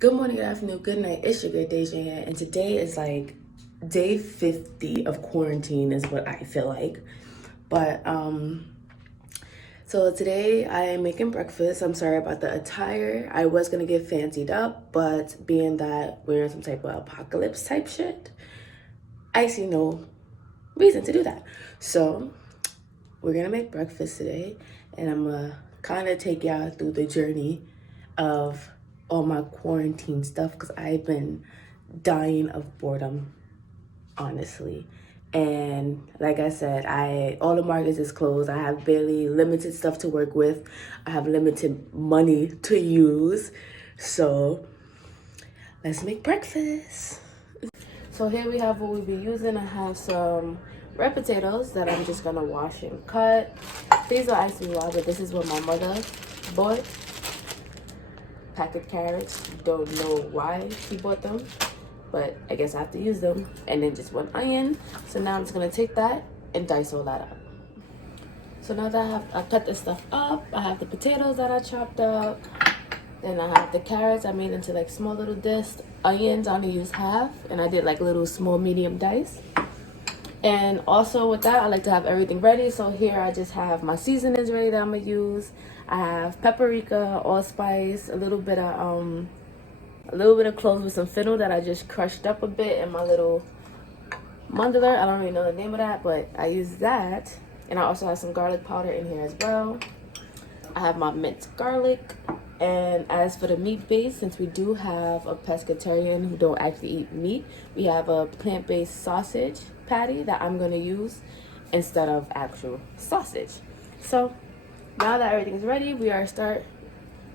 Good morning, good afternoon, good night. It's your good Deja here, and today is like day 50 of quarantine is what I feel like. But so today I am making breakfast. I'm sorry about the attire. I was gonna get fancied up, but being that we're in some type of apocalypse type shit, I see no reason to do that. So we're gonna make breakfast today, and I'm gonna kind of take y'all through the journey of all my quarantine stuff because I've been dying of boredom, honestly. And like I said, all the markets is closed. I have barely limited stuff to work with. I have limited money to use. So let's make breakfast. So here we have what we'll be using. I have some red potatoes that I'm just gonna wash and cut. Please don't ask me why, but this is what my mother bought. Packet carrots. Don't know why she bought them, but I guess I have to use them. And then just one onion. So now I'm just gonna take that and dice all that up. So now that I cut this stuff up, I have the potatoes that I chopped up. Then I have the carrots I made into like small little discs. Onions I only use half, and I did like little small medium dice. And also with that, I like to have everything ready. So here I just have my seasonings ready that I'm gonna use. I have paprika, allspice, a little bit of cloves with some fennel that I just crushed up a bit in my little mandler. I don't really know the name of that, but I use that. And I also have some garlic powder in here as well. I have my minced garlic. And as for the meat base, since we do have a pescatarian who don't actually eat meat, we have a plant-based sausage patty that I'm gonna use instead of actual sausage. So now that everything's ready, we are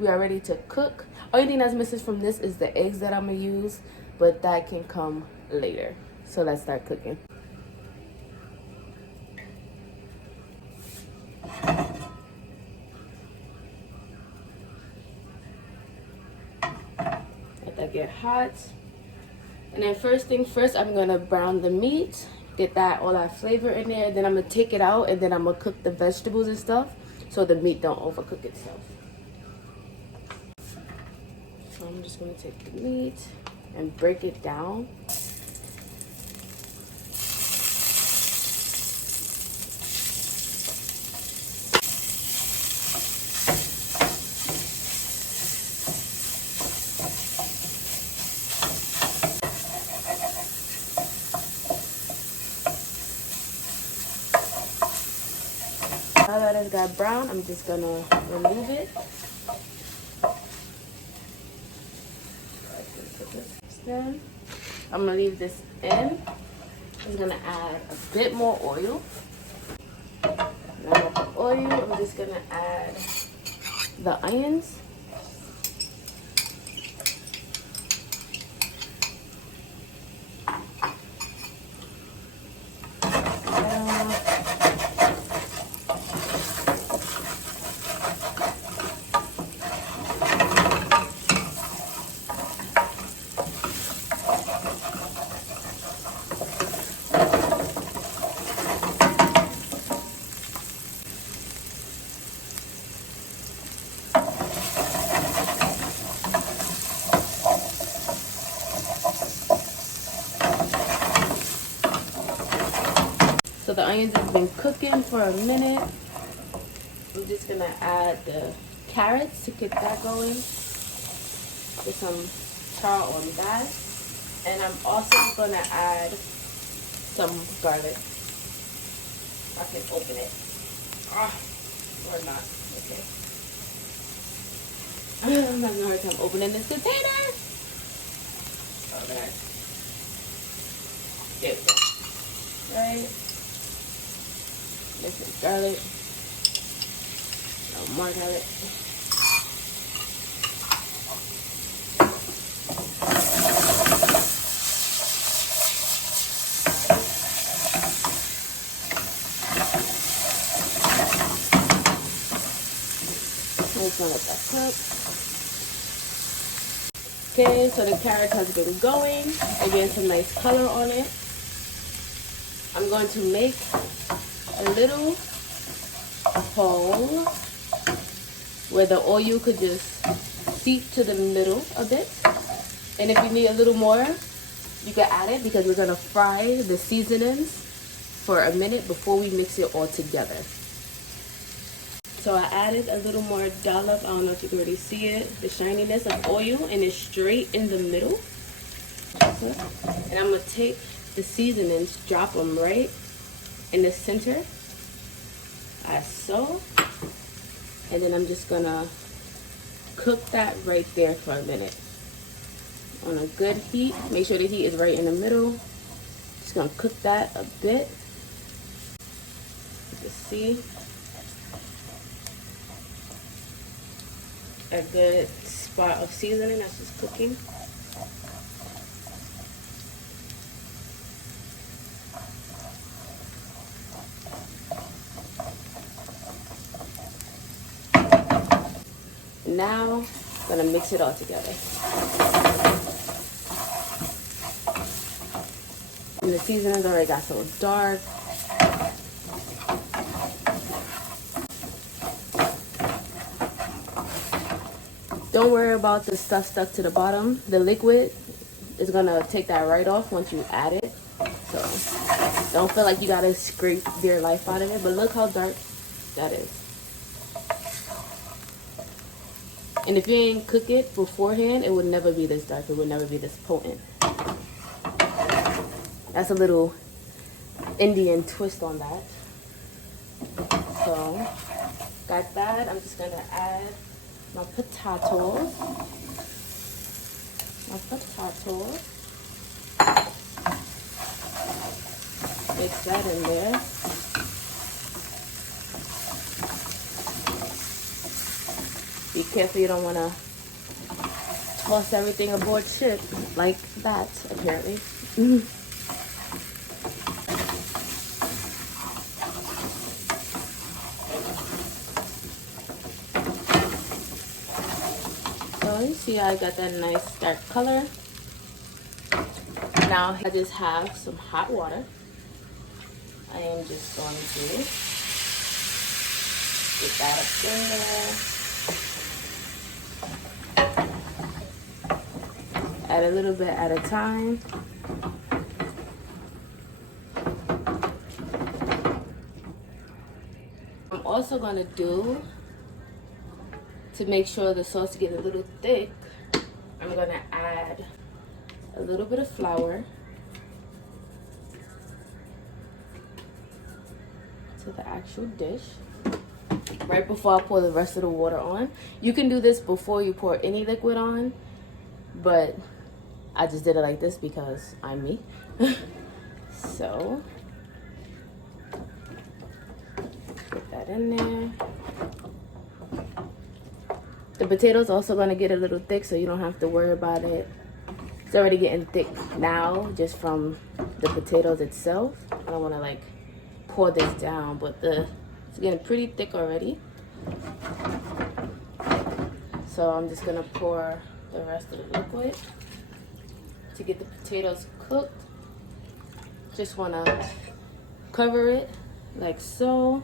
ready to cook. Only thing that's missing from this is the eggs that I'm gonna use, but that can come later. So let's start cooking. Let that get hot. And then first thing first, I'm gonna brown the meat, get all that flavor in there. Then I'm gonna take it out, and then I'm gonna cook the vegetables and stuff so the meat don't overcook itself. So I'm just gonna take the meat and break it down. Now that it got brown, I'm just gonna remove it. Then I'm gonna leave this in. I'm gonna add a bit more oil. Now with the oil, I'm just gonna add the onions. So the onions have been cooking for a minute. I'm just gonna add the carrots to get that going. Get some char on that. And I'm also gonna add some garlic. I can open it. Or not. Okay. I'm having a hard time opening this container. Okay. There we go. Right. This is garlic. More garlic. Let's let that cook. Okay, so the carrot has been going. Again, some nice color on it. I'm going to make a little hole where the oil could just seep to the middle a bit. And if you need a little more, you can add it because we're gonna fry the seasonings for a minute before we mix it all together. So I added a little more dollop, I don't know if you can already see it, the shininess of oil, and it's straight in the middle. And I'm gonna take the seasonings, drop them right in the center, as so. And then I'm just gonna cook that right there for a minute on a good heat. Make sure the heat is right in the middle. Just gonna cook that a bit. You can see a good spot of seasoning that's just cooking. Now I'm gonna mix it all together. And the seasonings already got so dark. Don't worry about the stuff stuck to the bottom. The liquid is gonna take that right off once you add it. So don't feel like you gotta scrape your life out of it. But look how dark that is. And if you ain't cook it beforehand, it would never be this dark. It would never be this potent. That's a little Indian twist on that. So, got that. I'm just gonna add my potatoes. Mix that in there. Be careful you don't want to toss everything aboard ship like that, apparently. So you see I got that nice dark color. Now I just have some hot water. I am just going to get that up in there. Add a little bit at a time. I'm also going to do, to make sure the sauce gets a little thick, I'm going to add a little bit of flour to the actual dish right before I pour the rest of the water on. You can do this before you pour any liquid on, but I just did it like this because I'm me. So, put that in there. The potatoes also gonna get a little thick, so you don't have to worry about it. It's already getting thick now just from the potatoes itself. I don't wanna like pour this down, but it's getting pretty thick already. So I'm just gonna pour the rest of the liquid to get the potatoes cooked. Just wanna cover it like so.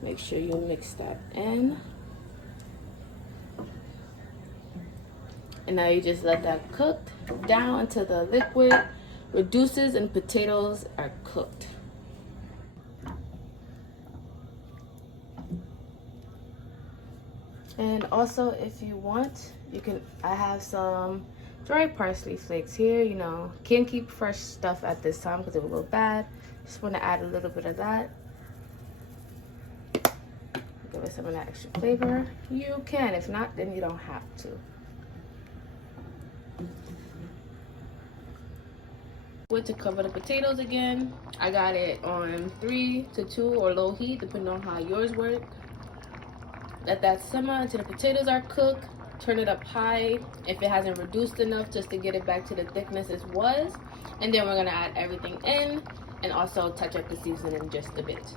Make sure you mix that in. And now you just let that cook down until the liquid reduces and potatoes are cooked. And also, if you want, you can, I have some dry parsley flakes here. You know, can't keep fresh stuff at this time because it will go bad. Just want to add a little bit of that. Give it some of that extra flavor. You can, if not, then you don't have to. To cover the potatoes again, I got it on 3 to 2 or low heat, depending on how yours work. Let that simmer until the potatoes are cooked. Turn it up high if it hasn't reduced enough, just to get it back to the thickness it was. And then we're gonna add everything in and also touch up the seasoning just a bit.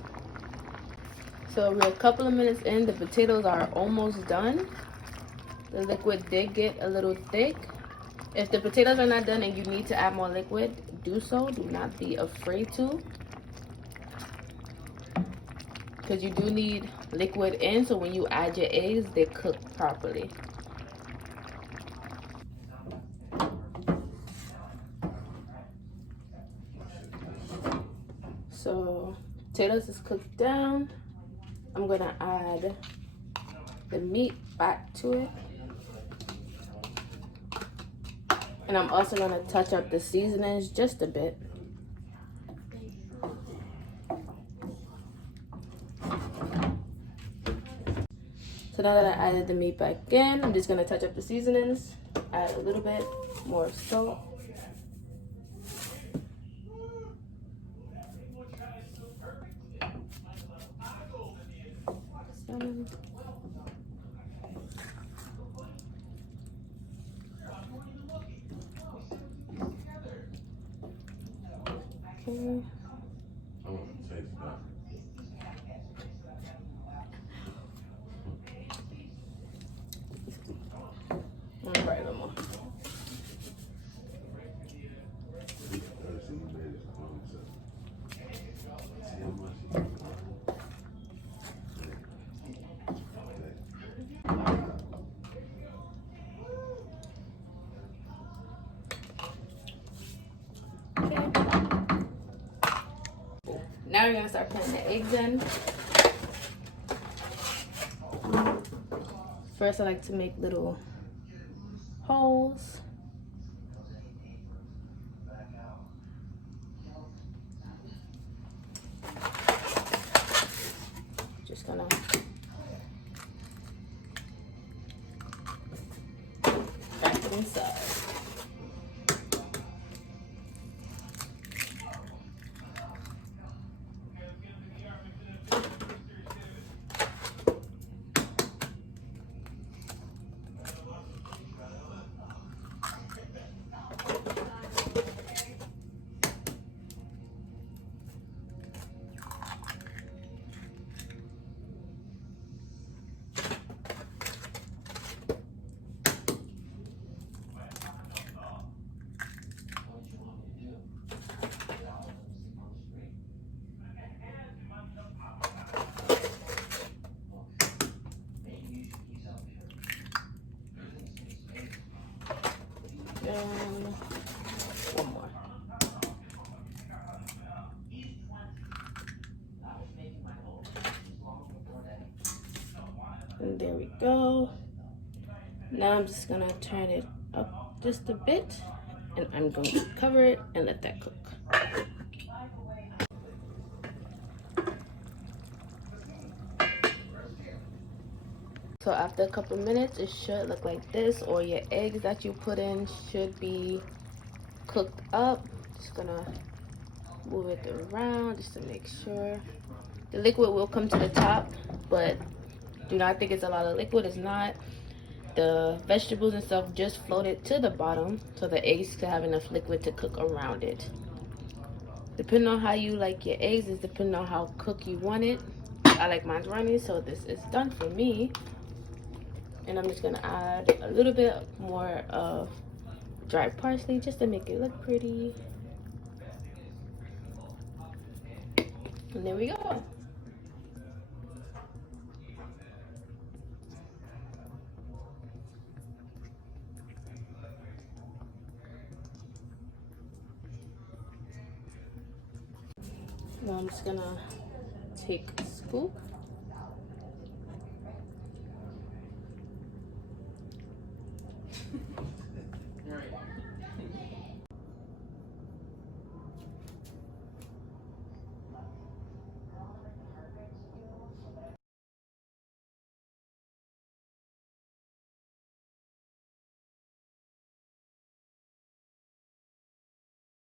So we're a couple of minutes in, the potatoes are almost done. The liquid did get a little thick. If the potatoes are not done and you need to add more liquid, do so. Do not be afraid to. Because you do need liquid in, so when you add your eggs, they cook properly. So potatoes is cooked down. I'm gonna add the meat back to it. And I'm also gonna touch up the seasonings just a bit. So now that I added the meat back in, I'm just gonna touch up the seasonings, add a little bit more salt. Salmon. Okay. All right, Mama. Okay. Now we're gonna start putting the eggs in. First, I like to make little holes. Just gonna back it inside. And one more. And there we go. Now I'm just gonna turn it up just a bit, and I'm going to cover it and let that cook. So after a couple minutes, it should look like this, or your eggs that you put in should be cooked up. Just gonna move it around just to make sure. The liquid will come to the top, but do not think it's a lot of liquid. It's not. The vegetables and stuff just floated to the bottom, so the eggs can have enough liquid to cook around it. Depending on how you like your eggs is depending on how cooked you want it. I like mine runny, so this is done for me. And I'm just gonna add a little bit more of dried parsley just to make it look pretty. And there we go. Now I'm just gonna take a scoop